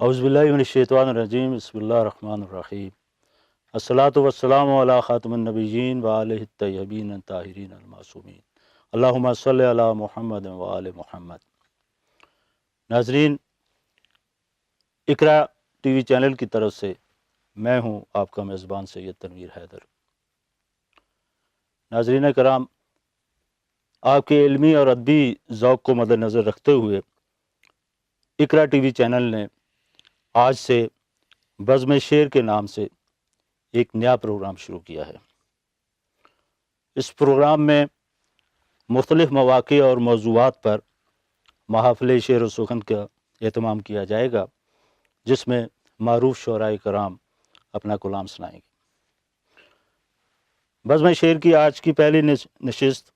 اعوذ باللہ من الشیطان الرجیم، بسم اللہ الرحمن الرحیم۔ الصلاۃ والسلام علی خاتم النبیین و آلہ الطیبین الطاہرین المعصومین، اللہم صلی علی محمد و آل محمد۔ ناظرین، اقرا ٹی وی چینل کی طرف سے میں ہوں آپ کا میزبان سید تنویر حیدر۔ ناظرین کرام، آپ کے علمی اور ادبی ذوق کو مد نظر رکھتے ہوئے اقرا ٹی وی چینل نے آج سے بزم شعر کے نام سے ایک نیا پروگرام شروع کیا ہے۔ اس پروگرام میں مختلف مواقع اور موضوعات پر محافل شعر و سخن کا اہتمام کیا جائے گا، جس میں معروف شعراء کرام اپنا کلام سنائیں گے۔ بزم شعر کی آج کی پہلی نشست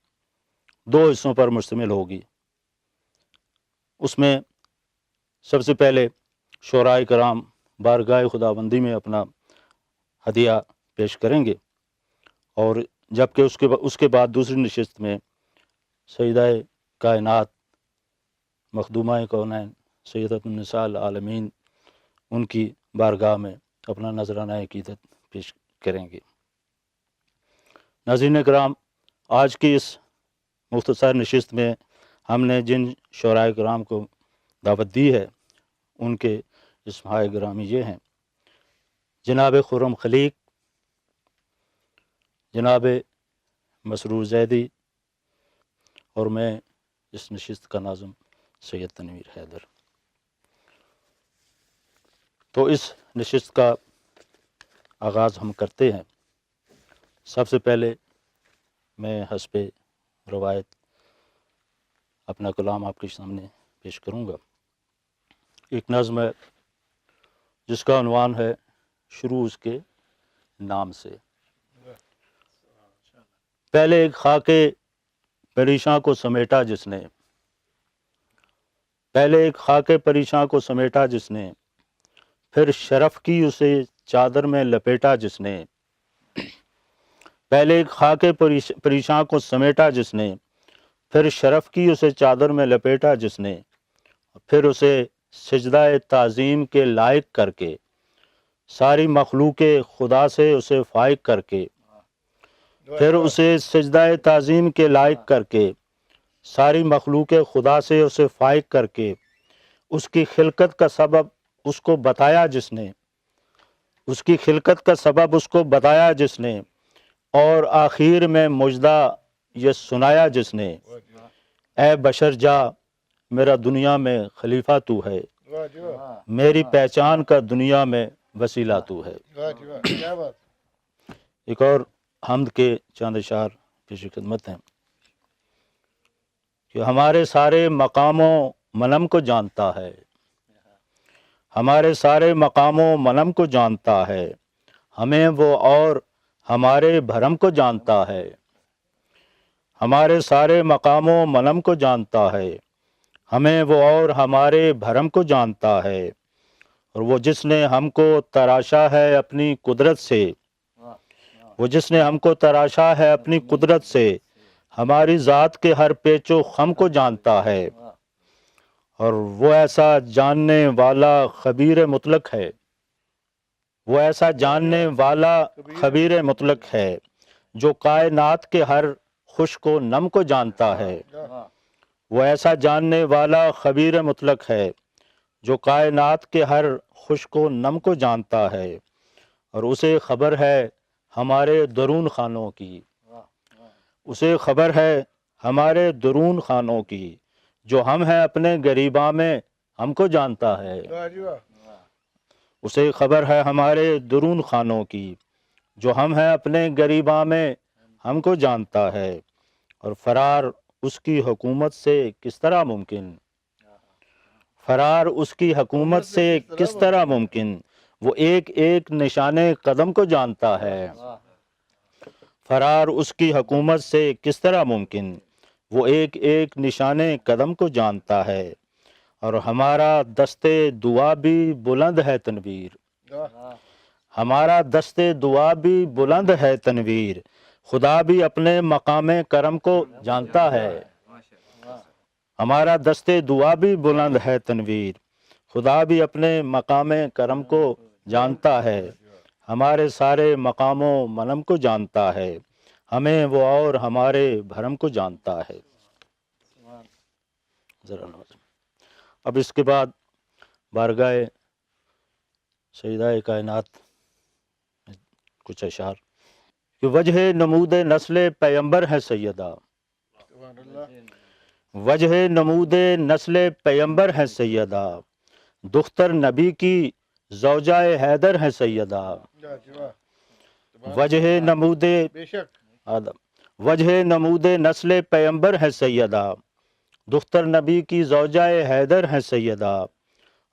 2 حصوں پر مشتمل ہوگی۔ اس میں سب سے پہلے شعراء کرام بارگاہ خداوندی میں اپنا ہدیہ پیش کریں گے، اور جبکہ اس کے بعد دوسری نشست میں سیدہ کائنات مخدومہ کونین سیدۃ النساء العالمین ان کی بارگاہ میں اپنا نذرانہ عقیدت پیش کریں گے۔ ناظرین کرام، آج کی اس مختصر نشست میں ہم نے جن شعراء کرام کو دعوت دی ہے ان کے اسماء گرامی یہ ہیں: جناب خرم خلیق، جناب مسرور زیدی، اور میں اس نشست کا ناظم سید تنویر حیدر۔ تو اس نشست کا آغاز ہم کرتے ہیں۔ سب سے پہلے میں حسب روایت اپنا کلام آپ کے سامنے پیش کروں گا۔ ایک نظم ہے جس کا عنوان ہے شروع اس کے نام سے۔ پہلے ایک خاک پریشاں کو سمیٹا جس نے، پہلے ایک خاک پریشاں کو سمیٹا جس نے، پھر شرف کی اسے چادر میں لپیٹا جس نے، پہلے ایک خاک پریشاں کو سمیٹا جس نے، پھر شرف کی اسے چادر میں لپیٹا جس نے، پھر اسے سجدہ تعظیم کے لائق کر کے، ساری مخلوق خدا سے اسے فائق کر کے، پھر اسے سجدہ تعظیم کے لائق کر کے، ساری مخلوق خدا سے اسے فائق کر کے، اس کی خلقت کا سبب اس کو بتایا جس نے، اس کی خلقت کا سبب اس کو بتایا جس نے، اور آخر میں مجدہ یہ سنایا جس نے، اے بشر جا میرا دنیا میں خلیفہ تو ہے، میری پہچان کا دنیا میں وسیلہ تو ہے۔ ایک اور حمد کے چاند اشعار پیش خدمت ہیں کہ ہمارے سارے مقام و منم کو جانتا ہے، ہمارے سارے مقام و منم کو جانتا ہے، ہمیں وہ اور ہمارے بھرم کو جانتا ہے، ہمارے سارے مقام و منم کو جانتا ہے، ہمیں وہ اور ہمارے بھرم کو جانتا ہے، اور وہ جس نے ہم کو تراشا ہے اپنی قدرت سے، وہ جس نے ہم کو تراشا ہے اپنی قدرت سے، ہماری ذات کے ہر پیچ و خم کو جانتا ہے، اور وہ ایسا جاننے والا خبیر مطلق ہے، وہ ایسا جاننے والا خبیر مطلق ہے جو کائنات کے ہر خشک و نم کو جانتا ہے، وہ ایسا جاننے والا خبیر مطلق ہے جو کائنات کے ہر خشک و نم کو جانتا ہے، اور اسے خبر ہے ہمارے درون خانوں کی، اسے خبر ہے ہمارے درون خانوں کی، جو ہم ہیں اپنے گریباں میں ہم کو جانتا ہے، اسے خبر ہے ہمارے درون خانوں کی، جو ہم ہیں اپنے گریباں میں ہم کو جانتا ہے، اور فرار اس کی حکومت سے کس طرح ممکن، فرار اس کی حکومت سے کس طرح ممکن، وہ ایک ایک نشانے قدم کو جانتا ہے، فرار اس کی حکومت سے کس طرح ممکن، وہ ایک ایک نشانے قدم کو جانتا ہے، اور ہمارا دستے دعا بھی بلند ہے تنویر، ہمارا دستے دعا بھی بلند ہے تنویر، خدا بھی اپنے مقام کرم کو جانتا ہے، ہمارا دستے دعا بھی بلند ہے تنویر، خدا بھی اپنے مقام کرم کو جانتا ہے، ہمارے سارے مقام و منم کو جانتا ہے، ہمیں وہ اور ہمارے بھرم کو جانتا ہے۔ ذرا اب اس کے بعد بارگاہ سیدہ کائنات کچھ اشعار کہ وجہ نمود نسل پیمبر ہے سیدہ، وجہ نمود نسل پیمبر ہے سیدہ، دختر نبی کی زوجہ حیدر ہے سیدہ، وجہ نمود وجہ نمود نسل پیمبر ہے سیدہ، دختر نبی کی زوجہ حیدر ہے سیدہ،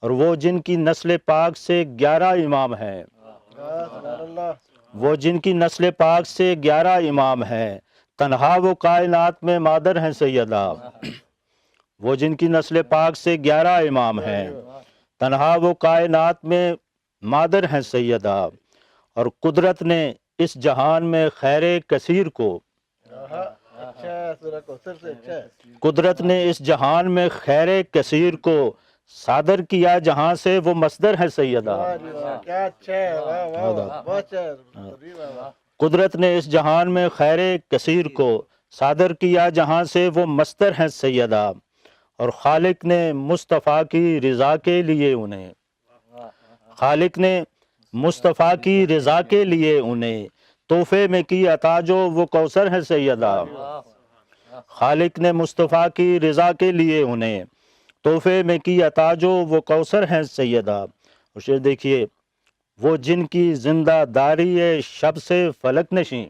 اور وہ جن کی نسل پاک سے 11 امام ہیں، وہ جن کی نسل پاک سے 11 امام ہیں، تنہا وہ کائنات میں مادر ہیں سیدہ، وہ جن کی نسل پاک سے 11 امام ہیں، تنہا وہ کائنات میں مادر ہیں سیدہ، اور قدرت نے اس جہان میں خیر کثیر کو قدرت نے اس جہان میں خیر کثیر کو صادر کیا جہاں سے وہ مصدر ہے سیدہ، قدرت نے اس جہان میں خیر کثیر کو صادر کیا جہاں سے وہ مصدر ہے سیدہ، اور خالق نے مصطفیٰ کی رضا کے لیے انہیں خالق نے مصطفیٰ کی رضا کے لیے انہیں تحفے میں کی عطا جو وہ کوثر ہے سیدہ، خالق نے مصطفیٰ کی رضا کے لیے انہیں تحفے میں کی عطا جو وہ کوثر ہے سیدہ۔ اور شعر دیکھیے، وہ جن کی زندہ داری شب سے فلک نشیں،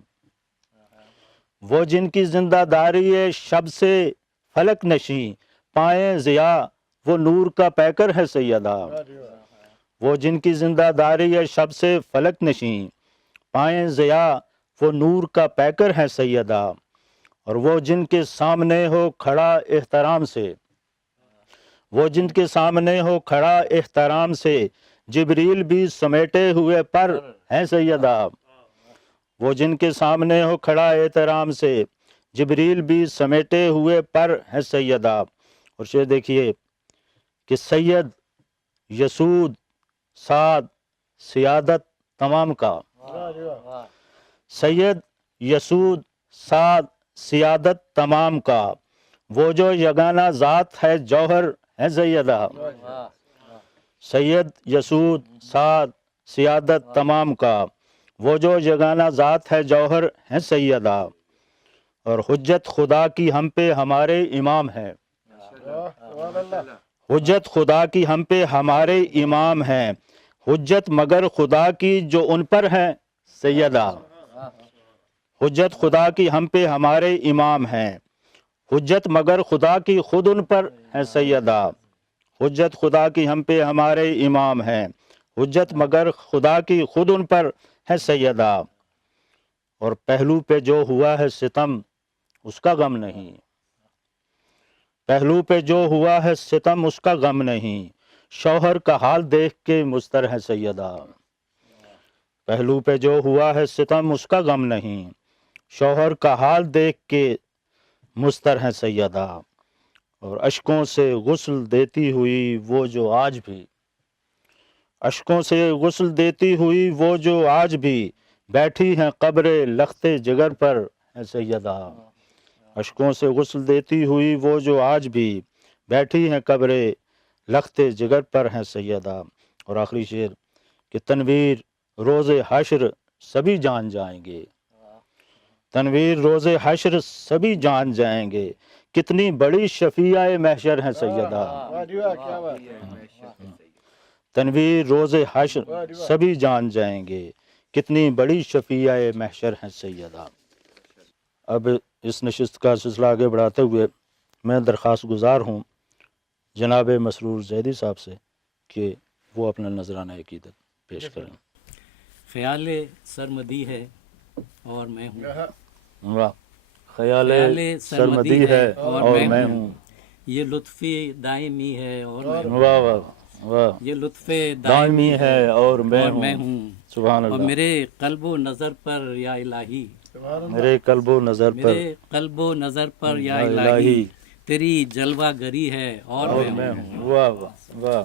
وہ جن کی زندہ داری شب سے فلک نشیں، پائیں ضیا وہ نور کا پیکر ہے سیدہ، وہ جن کی زندہ داری شب سے فلک نشیں، پائیں ضیا وہ نور کا پیکر ہے سیدہ، اور وہ جن کے سامنے ہو کھڑا احترام سے وہ جن کے سامنے ہو کھڑا احترام سے جبریل بھی سمیٹے ہوئے پر ہے سیدہ، وہ جن کے سامنے ہو کھڑا احترام سے جبریل بھی سمیٹے ہوئے پر ہے سیدہ۔ اور شعر دیکھیے کہ سید یسود سعد سیادت تمام کا، سید یسود سعد سیادت تمام کا، وہ جو یگانہ ذات ہے جوہر ہے سیدہ، سید یسود سعد سیادت تمام کا، وہ جو یگانہ ذات ہے جوہر ہے سیدہ، اور حجت خدا کی ہم پہ ہمارے امام ہیں، حجت خدا کی ہم پہ ہمارے امام ہیں، حجت مگر خدا کی جو ان پر ہے سیدہ، حجت خدا کی ہم پہ ہمارے امام ہیں، حجت مگر خدا کی خود ان پر ہے سیدہ، حجت خدا کی ہم پہ ہمارے امام ہیں، حجت مگر خدا کی خود ان پر ہے سیدہ، اور پہلو پہ جو ہوا ہے ستم اس کا غم نہیں، پہلو پہ جو ہوا ہے ستم اس کا غم نہیں، شوہر کا حال دیکھ کے مضطر ہے سیدہ، پہلو پہ جو ہوا ہے ستم اس کا غم نہیں، شوہر کا حال دیکھ کے مضطر ہے سیدہ، اور اشکوں سے غسل دیتی ہوئی وہ جو آج بھی اشکوں سے غسل دیتی ہوئی وہ جو آج بھی بیٹھی ہیں قبر لخت جگر پر ہے سیدہ، اشکوں سے غسل دیتی ہوئی وہ جو آج بھی بیٹھی ہیں قبر لخت جگر پر ہے سیدہ۔ اور آخری شعر کہ تنویر روز حشر سبھی جان جائیں گے، تنویر روز حشر سبھی جان جائیں گے، کتنی بڑی شفیعہ محشر ہے سیدہ، تنویر روز حشر سبھی جان جائیں گے، کتنی بڑی شفیعہ محشر ہے سیدہ۔ اب اس نشست کا سلسلہ آگے بڑھاتے ہوئے میں درخواست گزار ہوں جناب مسرور زیدی صاحب سے کہ وہ اپنا نذرانہ عقیدت پیش کریں۔ خیال سرمدی ہے اور میں ہوں، واہ، خیال سرمدی ہے اور میں ہوں، یہ لطف دائمی ہے اور میں ہوں، واہ واہ واہ، یہ لطف دائمی ہے اور میں اور میں ہوں، ہوں، سبحان اور اللہ، میرے قلب و نظر پر یا الہی، میرے قلب و نظر پر میرے قلب و نظر پر یا یا الہی الہی تیری جلوہ گری ہے اور میں میں ہوں، ہوں، واہ واہ واہ،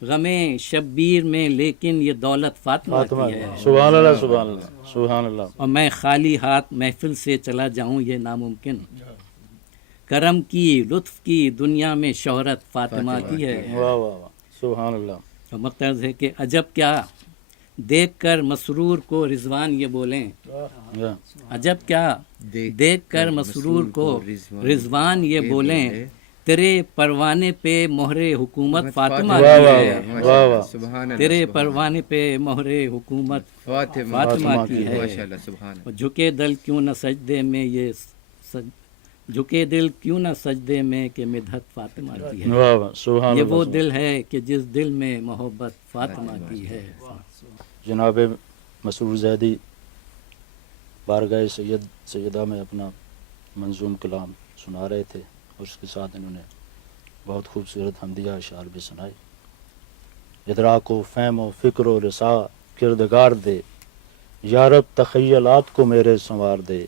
غمے شبیر میں لیکن یہ دولت فاطمہ فاطمہ کی ہے. سبحان اللہ سبحان اللہ سبحان اللہ. اور میں خالی ہاتھ محفل سے چلا جاؤں یہ ناممکن. کرم کی لطف کی دنیا میں شہرت فاطمہ کی ہے. واہ واہ واہ سبحان اللہ. اور مقتض ہے کہ عجب کیا دیکھ کر مسرور کو رضوان یہ بولیں. عجب کیا دیکھ کر مسرور کو رضوان یہ بولیں. تیرے پروانے پہ مہر حکومت فاطمہ واہ کی واہ ہے. واہ واہ سبحان اللہ. تیرے پروانے پہ مہر حکومت فاطمہ کی ہے. ماشاء اللہ. سبحان اللہ. اور جھکے دل کیوں نہ سجدے میں یہ جھکے دل کیوں نہ سجدے میں کہ مدحت فاطمہ کی ہے. واہ واہ سبحان یہ اللہ. وہ دل ہے کہ جس دل میں محبت فاطمہ کی ہے. جناب مسرور زیدی بارگاہ سیدہ میں اپنا منظوم کلام سنا رہے تھے اور اس کے ساتھ انہوں نے بہت خوبصورت حمدیہ اشعار بھی سنائے. ادراک و فہم و فکر و رسا کردگار دے یا رب تخیلات کو میرے سنوار دے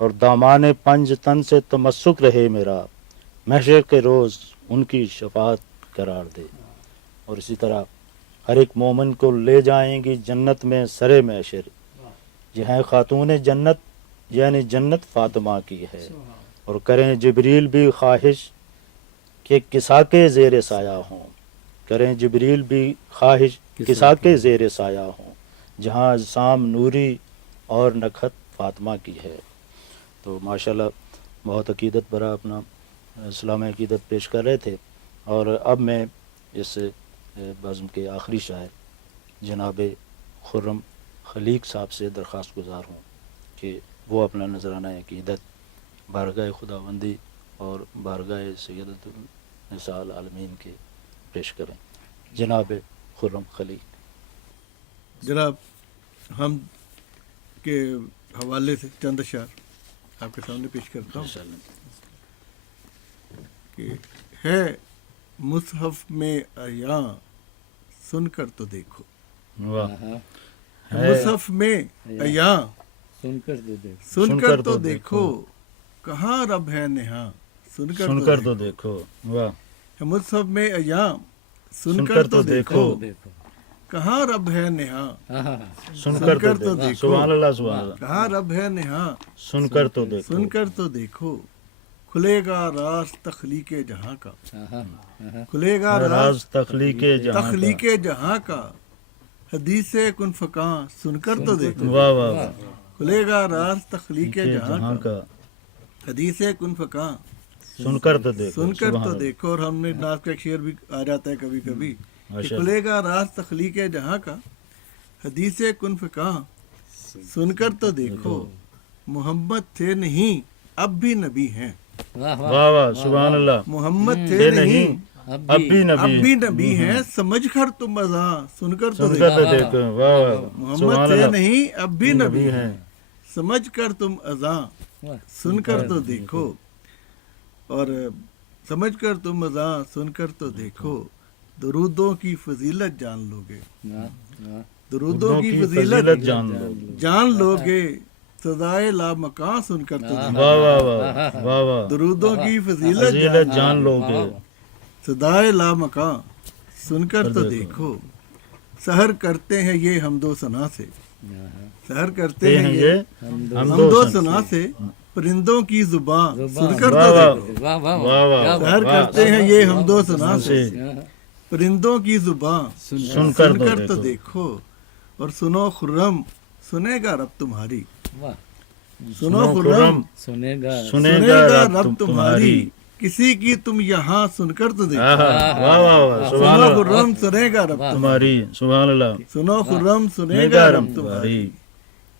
اور دامان پنج تن سے تمسک رہے میرا محشر کے روز ان کی شفاعت قرار دے. اور اسی طرح ہر ایک مومن کو لے جائیں گی جنت میں سرے محشر یہ ہیں خاتون جنت یعنی جنت فاطمہ کی ہے. اور کریں جبریل بھی خواہش کہ کسا کے زیر سایہ ہوں. کریں جبریل بھی خواہش کسا کے زیر سایہ ہوں جہاں اجسام نوری اور نکھت فاطمہ کی ہے. تو ماشاءاللہ بہت عقیدت برا اپنا اسلام عقیدت پیش کر رہے تھے. اور اب میں اس بزم کے آخری شاعر جناب خرم خلیق صاحب سے درخواست گزار ہوں کہ وہ اپنا نذرانہ عقیدت بارگاہ خداوندی اور بارگاہ سیدۃ النساء العالمین کے پیش کریں. جناب خرم خلیق. جناب ہم کے حوالے سے چند اشعار آپ کے سامنے پیش کرتا ہوں کہ ہے مصحف میں عیاں سن کر تو دیکھو. واہ. مصحف میں عیاں سن کر دے دے سن کر تو دیکھو کہاں رب ہے نہاں سن کر تو دیکھو. واہ. مصحف میں عیاں سن کر تو دیکھو دیکھو. کہاں رب ہے نہاں سن کر تو دیکھو. سبحان اللہ سبحان اللہ. کہاں رب ہے نہاں سن کر تو دیکھو. سن کر تو دیکھو کھلے گا راز تخلیق جہاں کا. کھلے گا راز راز تخلیق جہاں کا. تخلیق جہاں کا حدیث کن فکاں سن کر تو دیکھو. واہ واہ واہ. کھلے گا راز تخلیق جہاں جہاں کا کا حدیث کن فکاں سن کر تو دیکھو. سن کر سبحان تو اللہ. دیکھو. اور ہم نے ناز کا ایک شعر بھی آ جاتا ہے کبھی کبھی کہ ماشاء کھلے گا راز تخلیق جہاں کا حدیث کن فکاں سن کر تو دیکھو محمد تھے نہیں اب بھی نبی ہیں. واہ واہ. واہ واہ سبحان اللہ. محمد تھے تھے نہیں نہیں اب بھی اب نبی. بھی نبی ہیں سمجھ کر تم اذاں سن کر تو سن کر دیکھو. تو دیکھو. واہ واہ محمد سبحان تھے اللہ. نہیں اب بھی نبی نبی ہیں ہیں سمجھ کر تم اذاں واہ. سن کر تو دیکھو. اور سمجھ کر تم اذاں سن کر تو دیکھو درودوں کی فضیلت جان لوگے. واہ. درودوں کی فضیلت جان لو. جان لوگے سزائے لامکاں سن کر تو دیکھو. واہ واہ واہ واہ واہ. درودوں کی فضیلت فضیلت جان لو گے سزائے لامکاں سن کر تو دیکھو. سحر کرتے ہیں یہ حمد و ثنا سے. سحر کرتے ہیں یہ حمد و ثنا سے پرندوں کی زبان سن کر تو دیکھو. واہ واہ واہ واہ. کیا سحر کرتے ہیں یہ حمد و ثنا سے پرندوں کی زبان سن کر سن تو تو دیکھو. اور سنو خرم سنے گا رب تمہاری. واہ. سنو خرم سنے گا سنے سنے گا گا رب رب تمہاری. تمہاری کسی کی تم یہاں سن کر تو دیکھو. واہ واہ واہ سبحان سنو اللہ. خرم سنے گا رب تمہاری سبحان اللہ. سنو خرم سنے سنے گا گا رب رب تمہاری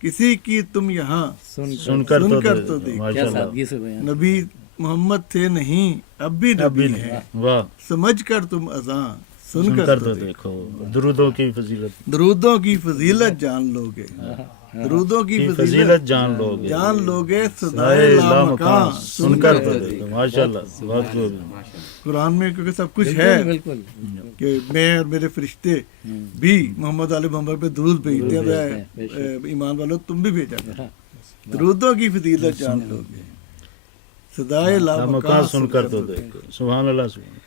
کسی کی تم یہاں سن کر سن کر تو تو دیکھو. دیکھو. ماشاء کیا اللہ. سادگی سے بیان. نبی محمد تھے نہیں اب بھی اب بھی نبی نہیں. ہیں واہ. سمجھ کر تم اذاں سن سن کر کر تو تو دیکھو. دیکھو درودوں کی فضیلت. درودوں کی فضیلت جان لوگے. درودوں کی کی فضیلت فضیلت جان لو گے جان لوگے سدائے سائے لامکاں لامکاں سن کر تو دیکھو. ماشاء اللہ بہت خوب. قرآن میں کیونکہ سب کچھ ہے بالکل کہ میں اور میرے فرشتے بھی محمد علی محمد پہ درود بھیجتے ہیں. ایمان والو تم بھی بھیجا کرو. درودوں کی فضیلت جان لوگے سدائے لامکاں لامکاں سن کر تو دیکھو. سبحان اللہ سبحان اللہ.